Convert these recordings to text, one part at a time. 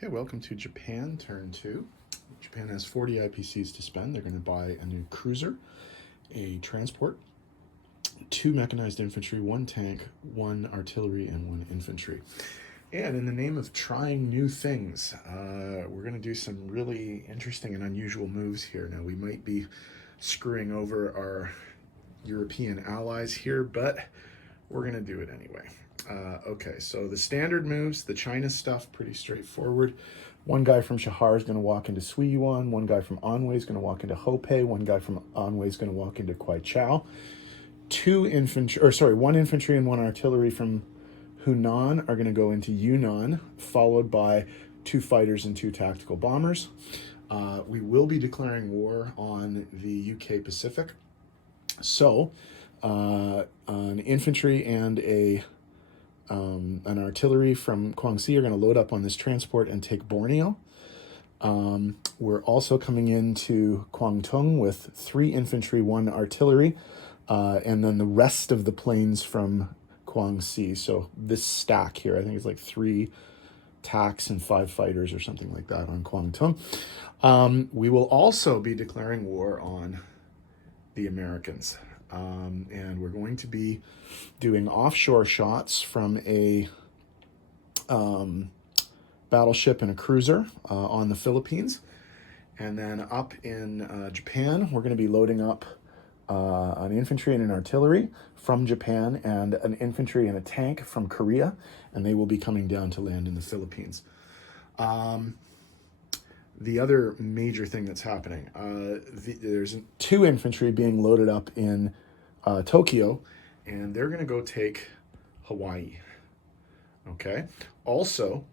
Okay, welcome to Japan, turn 2. Japan has 40 IPCs to spend. They're going to buy a new cruiser, a transport, 2 mechanized infantry, 1 tank, 1 artillery, and 1 infantry. And in the name of trying new things, we're going to do some really interesting and unusual moves here. Now, we might be screwing over our European allies here, but we're going to do it anyway. Okay, so the standard moves, the China stuff, pretty straightforward. One guy from Shahar is going to walk into Suiyuan. One guy from Anhui is going to walk into Hopei. One guy from Anhui is going to walk into Kwaichao. One infantry and 1 artillery from Hunan are going to go into Yunnan, followed by 2 fighters and 2 tactical bombers. We will be declaring war on the UK Pacific. So, an infantry and an artillery from Guangxi are going to load up on this transport and take Borneo. We're also coming into Kwangtung with 3 infantry, 1 artillery, and then the rest of the planes from Guangxi. So this stack here, I think it's like 3 TACs and 5 fighters or something like that on Kwangtung. We will also be declaring war on the Americans. And we're going to be doing offshore shots from a battleship and a cruiser on the Philippines. And then up in Japan, we're going to be loading up an infantry and an artillery from Japan and an infantry and a tank from Korea. And they will be coming down to land in the Philippines. The other major thing that's happening, there's 2 infantry being loaded up in Tokyo, and they're going to go take Hawaii. Okay. Also,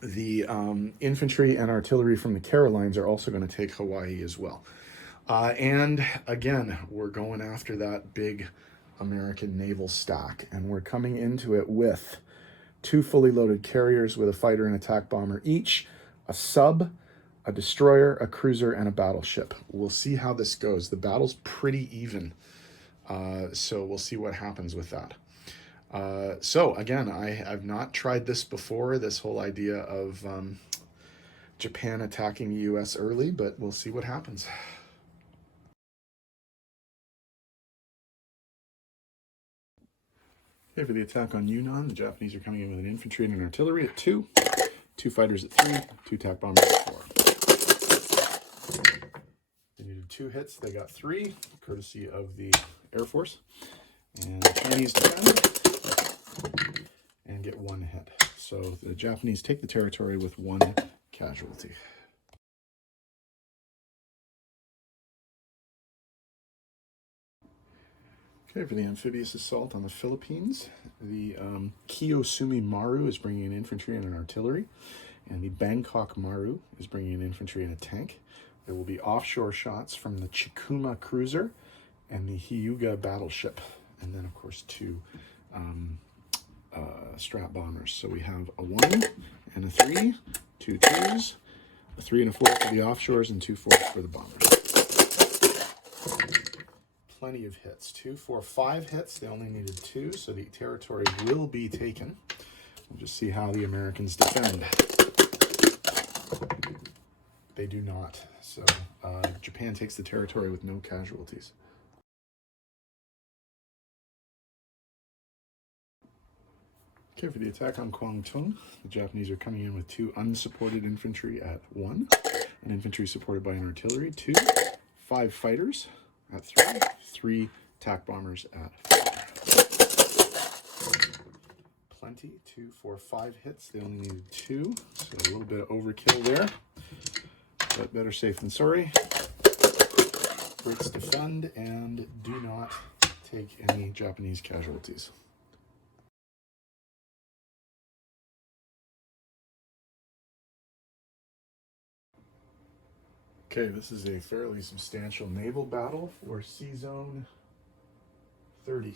the infantry and artillery from the Carolines are also going to take Hawaii as well. And again, we're going after that big American naval stack, and we're coming into it with 2 fully loaded carriers with a fighter and attack bomber each, a sub, a destroyer, a cruiser, and a battleship. We'll see how this goes. The battle's pretty even, so we'll see what happens with that. So again, I've not tried this before, this whole idea of Japan attacking the US early, but we'll see what happens. Okay, for the attack on Yunnan, the Japanese are coming in with an infantry and an artillery at 2, 2 fighters at 3, 2 attack bombers at 4. They needed 2 hits, they got 3, courtesy of the Air Force. And the Chinese defend and get 1 hit. So the Japanese take the territory with 1 casualty. Okay, for the amphibious assault on the Philippines, the Kiyosumi Maru is bringing in infantry and an artillery, and the Bangkok Maru is bringing in infantry and a tank. There will be offshore shots from the Chikuma cruiser and the Hyuga battleship, and then of course 2 strat bombers. So we have a 1 and a 3, 2 2s, a 3 and a 4 for the offshores, and 2 4s for the bombers. Plenty of hits. 2, 4, 5 hits. They only needed 2, so the territory will be taken. We'll just see how the Americans defend. They do not. So Japan takes the territory with no casualties. Okay, for the attack on Kwangtung, the Japanese are coming in with 2 unsupported infantry at 1, an infantry supported by an artillery, 2, 5 fighters at 3, 3 attack bombers at 4. Plenty, 2, 4, 5 hits. They only needed 2, so a little bit of overkill there, but better safe than sorry. Brits defend and do not take any Japanese casualties. Okay, this is a fairly substantial naval battle for Sea Zone 30.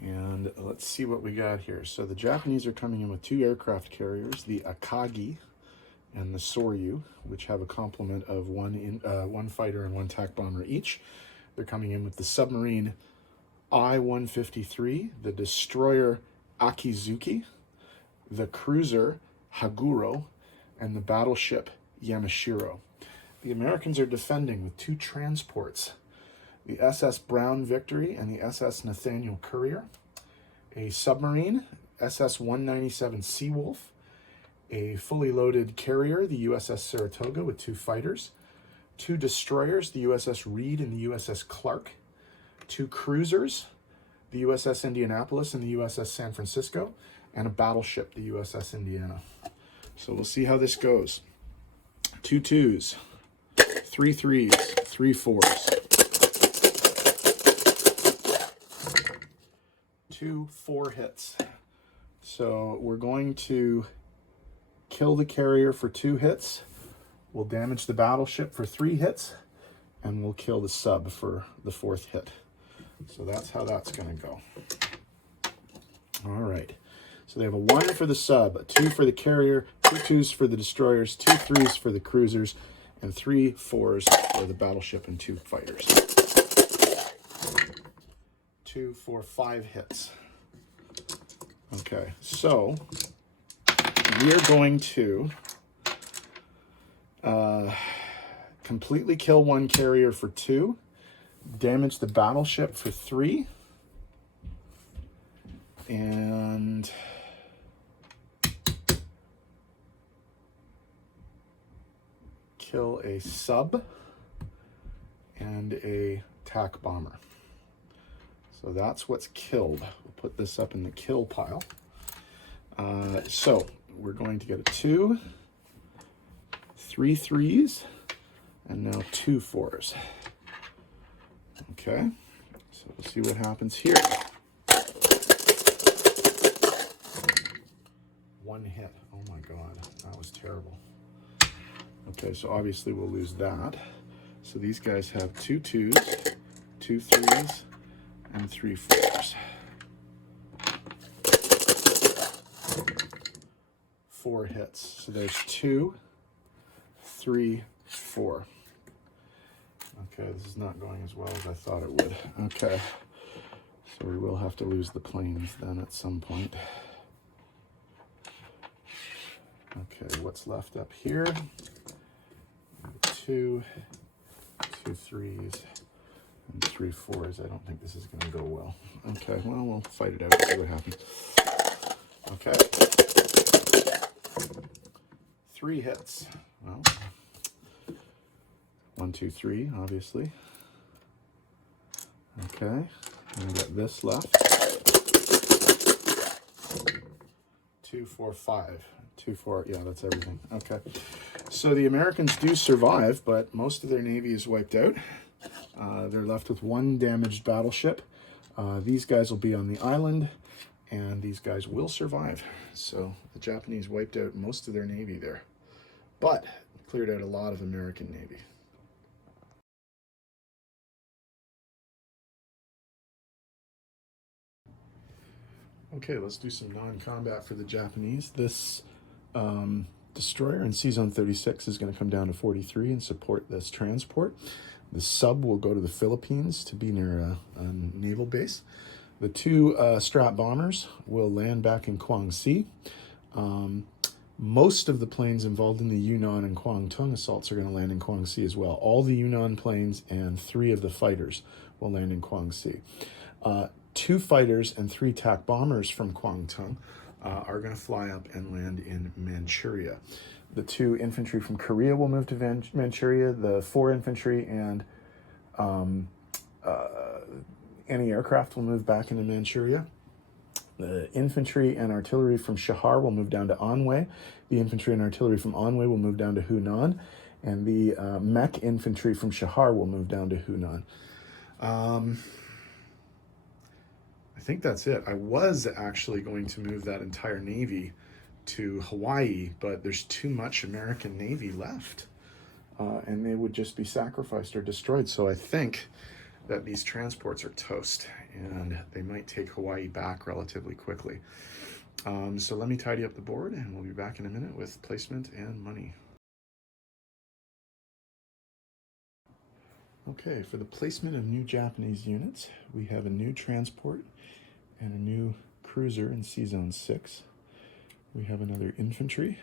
And let's see what we got here. So the Japanese are coming in with 2 aircraft carriers, the Akagi and the Soryu, which have a complement of 1 fighter and 1 attack bomber each. They're coming in with the submarine I-153, the destroyer Akizuki, the cruiser Haguro, and the battleship Yamashiro. The Americans are defending with 2 transports, the SS Brown Victory and the SS Nathaniel Courier, a submarine, SS-197 Seawolf, a fully loaded carrier, the USS Saratoga with 2 fighters, 2 destroyers, the USS Reed and the USS Clark, 2 cruisers, the USS Indianapolis and the USS San Francisco, and a battleship, the USS Indiana. So we'll see how this goes. 2 2s, 3 3s, 3 4s, 2 4 hits. So we're going to kill the carrier for 2 hits. We'll damage the battleship for 3 hits, and we'll kill the sub for the 4th hit. So that's how that's going to go. All right. So they have a 1 for the sub, a 2 for the carrier, 2 2s for the destroyers, 2 3s for the cruisers, and 3 4s for the battleship and 2 fighters. 2 4 5 hits. Okay, so we are going to completely kill 1 carrier for 2, damage the battleship for 3, and kill a sub and a attack bomber. So that's what's killed. We'll put this up in the kill pile. So we're going to get a 2, 3 3s, and now 2 4s. Okay, so we'll see what happens here. 1 hit. Oh my God, that was terrible. Okay, so obviously we'll lose that. So these guys have 2 2s, 2 3s, and 3 4s. 4 hits. So there's 2, 3, 4. Okay, this is not going as well as I thought it would. Okay, so we will have to lose the planes then at some point. Okay, what's left up here? 2, 2 3s, and 3 4s. I don't think this is going to go well. Okay, well, we'll fight it out and see what happens. Okay. 3 hits. Well, 1 2 3, obviously. Okay, and we got this left. 2 4 5. 2 4, yeah, that's everything. Okay, so the Americans do survive, but most of their navy is wiped out. They're left with 1 damaged battleship. These guys will be on the island, and these guys will survive. So the Japanese wiped out most of their navy there, but cleared out a lot of American navy. Okay, let's do some non-combat for the Japanese. This destroyer in Sea Zone 36 is going to come down to 43 and support this transport. The sub will go to the Philippines to be near a naval base. The 2 strat bombers will land back in Guangxi. Most of the planes involved in the Yunnan and Kwangtung assaults are going to land in Guangxi as well. All the Yunnan planes and 3 of the fighters will land in Guangxi. 2 fighters and 3 attack bombers from Kwangtung are going to fly up and land in Manchuria. The 2 infantry from Korea will move to Manchuria. The 4 infantry and any aircraft will move back into Manchuria. The infantry and artillery from Shahar will move down to Anhui. The infantry and artillery from Anhui will move down to Hunan. And the mech infantry from Shahar will move down to Hunan. I think that's it. I was actually going to move that entire navy to Hawaii, but there's too much American navy left, and they would just be sacrificed or destroyed. So I think that these transports are toast, and they might take Hawaii back relatively quickly. So let me tidy up the board, and we'll be back in a minute with placement and money. Okay, for the placement of new Japanese units, we have a new transport and a new cruiser in Sea Zone 6. We have another infantry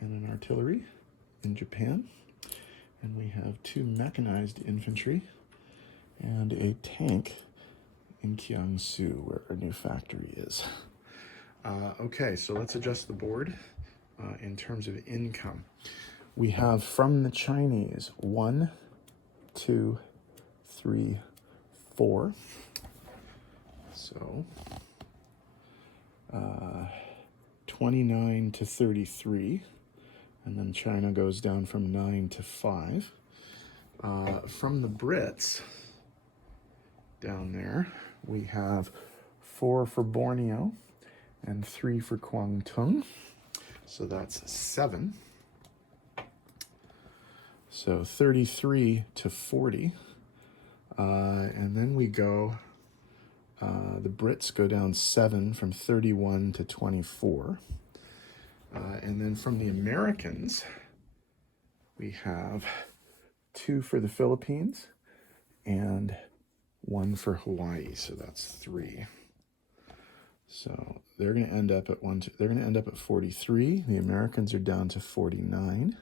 and an artillery in Japan. And we have 2 mechanized infantry and a tank in Kiangsu, where our new factory is. Okay, so let's adjust the board in terms of income. We have from the Chinese 1, 2, 3, 4. So 29 to 33. And then China goes down from 9 to 5. From the Brits, down there, we have 4 for Borneo and 3 for Kwangtung. So that's 7. So 33 to 40. And then we go, the Brits go down 7 from 31 to 24. And then from the Americans, we have 2 for the Philippines and 1 for Hawaii. So that's 3. So they're going to end up at they're going to end up at 43. The Americans are down to 49.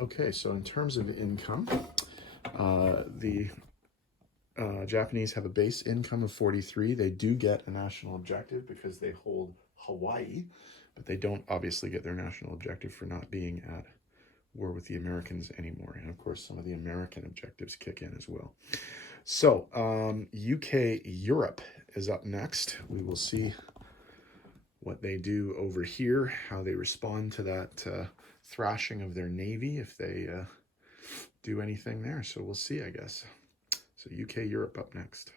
Okay, so in terms of income, the Japanese have a base income of 43. They do get a national objective because they hold Hawaii, but they don't obviously get their national objective for not being at war with the Americans anymore. And of course, some of the American objectives kick in as well. So UK Europe is up next. We will see what they do over here, how they respond to that thrashing of their navy, if they do anything there. So we'll see, I guess. So UK Europe up next.